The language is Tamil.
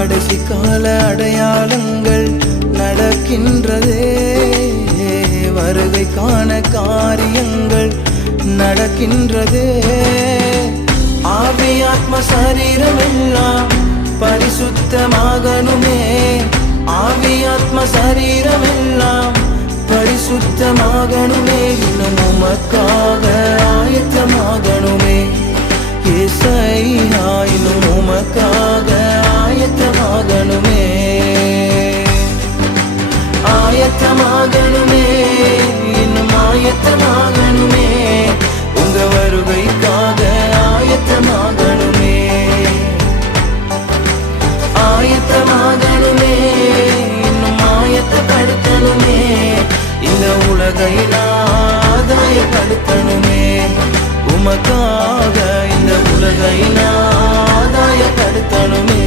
கடைசி கால அடையாளங்கள் நடக்கின்றதே, வருகைக்கான காரியங்கள் நடக்கின்றதே. ஆவி ஆத்ம சரீரம் எல்லாம் பரிசுத்தமாகணுமே, ஆவி ஆத்ம சரீரம் எல்லாம் பரிசுத்தமாகணுமே. இன்னும் உமக்காக ஆயத்தமாகணுமே ஏசையா, இன்னும் உமக்காக ஆயத்தமாகணுமே, ஆயத்தமாகணுமே, இன்னும் ஆயத்தமாகணுமே. உங்க வருகைக்காக ஆயத்தமாகணுமே, ஆயத்தமாகணுமே, இன்னும் ஆயத்தப்படுத்தணுமே. இந்த உலகை ஆதாயப்படுத்தணுமே, உமக்காக இந்த உலகை ஆதாயப்படுத்தணுமே.